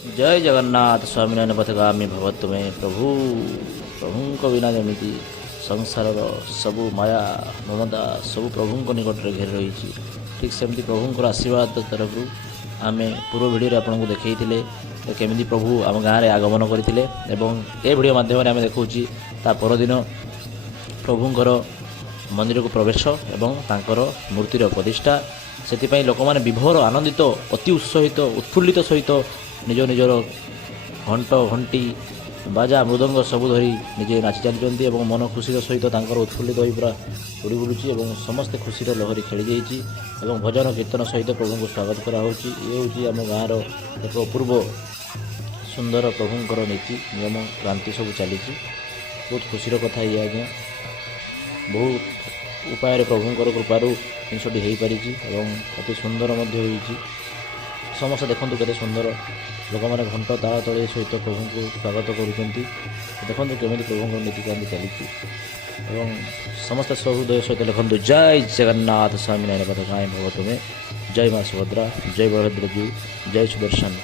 जय जगन्नाथ स्वामीनारायण पथगामी भव तुमे प्रभु प्रभु बिना जमी संसार सबू माया ममता सबू प्रभु निकट में घेरी रही। ठीक सेमती प्रभुंर आशीर्वाद तरफ आम पूर्व भिडियो आपको देखते केमी प्रभु आम गाँव में आगमन करते ये भिडियो मध्यम आम देखा ता परदिन प्रभुंर मंदिर को प्रवेश एवं तांकर मूर्तिर प्रतिष्ठा से लोक मैंने विभोर आनंदित अति उत्साहित उत्फुल्लित सहित निज निजर घंट घंटी बाजा मृदंग सबू धरी निजे नाची चलती और मन खुशी सहित उत्फुल्लित हो पूरा उड़ी बुलूची और समस्ते खुशी लहरी खेली जाइए और भजन कीर्तन सहित प्रभु को स्वागत कराऊँ। ये हूँ आम गाँव एक अपूर्व सुंदर प्रभुंर नीति नियम क्रांति सब चली बहुत खुशी कथा ये आज्ञा बहुत उपाय प्रभुंर कृपारू जिनसटी हो पारी अति सुंदर समस्त देखूँ के सुंदर लोक मैंने घंट ताल तले सहित प्रभु को स्वागत करुँच देखो केमी प्रभु नीतिकांति चली समस्त सहृदय सहित लिखु जय जगन्नाथ स्वामी नारायण पथगामी भव तुमे जय माँ सुभद्रा जय बलभद्र जी जय सुदर्शन।